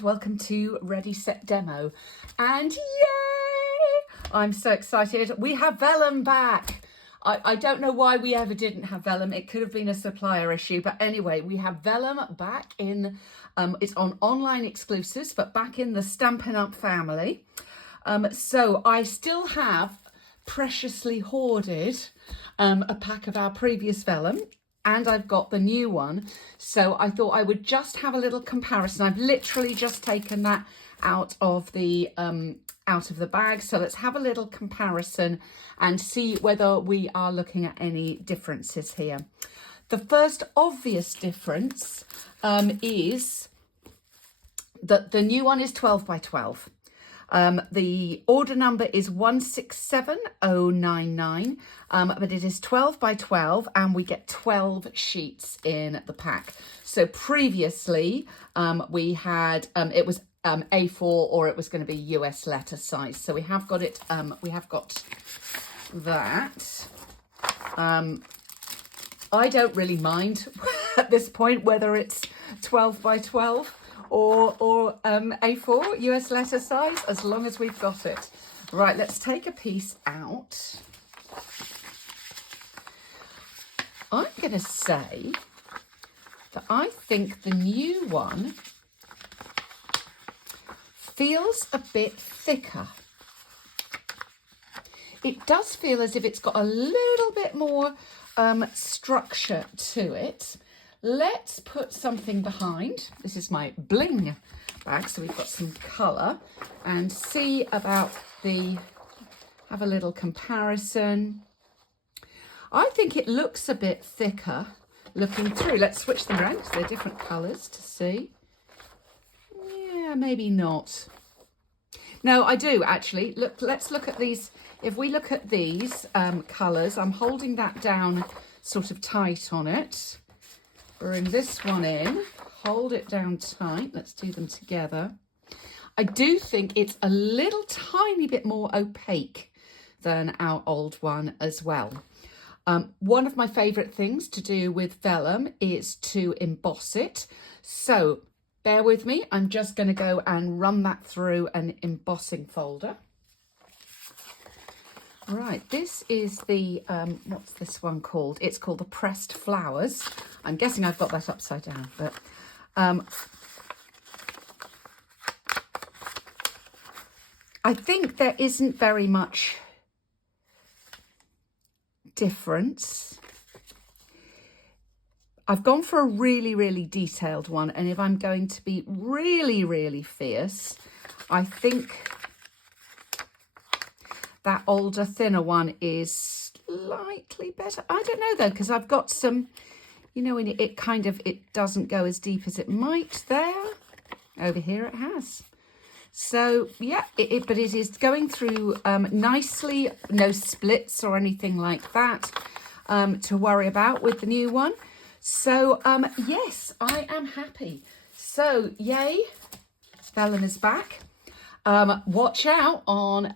and welcome to Ready Set Demo. And yay! I'm so excited. We have Vellum back. I don't know why we ever didn't have Vellum. It could have been a supplier issue, but anyway, we have Vellum back in, it's on online exclusives, but back in the Stampin Up family. So I still have preciously hoarded a pack of our previous Vellum, and I've got the new one. So I thought I would just have a little comparison. I've literally just taken that out of the bag. So let's have a little comparison and see whether we are looking at any differences here. The first obvious difference is that the new one is 12 by 12. The order number is 167099, but it is 12 by 12 and we get 12 sheets in the pack. So previously we had, it was A4 or it was going to be US letter size. So we have got it, we have got that. I don't really mind at this point whether it's 12 by 12 or A4 US letter size, as long as we've got it. Right, let's take a piece out. I'm going to say that I think the new one feels a bit thicker. It does feel as if it's got a little bit more structure to it. Let's put something behind. This is my bling bag, so we've got some colour, and see about have a little comparison. I think it looks a bit thicker looking through. Let's switch them around because they're different colours to see. Yeah, maybe not. No, I do actually. Look, let's look at these. If we look at these colours, I'm holding that down sort of tight on it. Bring this one in, hold it down tight. Let's do them together. I do think it's a little tiny bit more opaque than our old one as well. One of my favourite things to do with Vellum is to emboss it. So bear with me. I'm just going to go and run that through an embossing folder. Right, this is the, what's this one called? It's called the Pressed Flowers. I'm guessing I've got that upside down, but I think there isn't very much difference. I've gone for a really, really detailed one, and if I'm going to be really, really fierce, I think that older, thinner one is slightly better. I don't know though, because I've got some, you know, it kind of, it doesn't go as deep as it might there. Over here it has. So yeah, but it is going through nicely, no splits or anything like that to worry about with the new one. So yes, I am happy. So yay, Vellum is back. Watch out on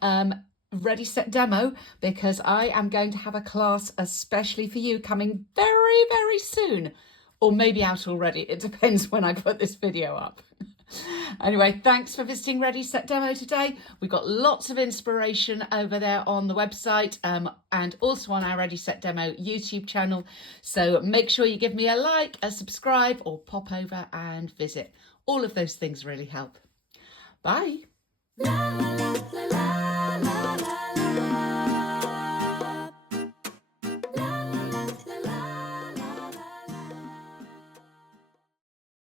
Ready Set Demo, because I am going to have a class especially for you coming very, very soon, or maybe out already. It depends when I put this video up. Anyway, thanks for visiting Ready Set Demo today. We've got lots of inspiration over there on the website and also on our Ready Set Demo YouTube channel. So make sure you give me a like, a subscribe, or pop over and visit. All of those things really help. Bye. La, la, la, la, la.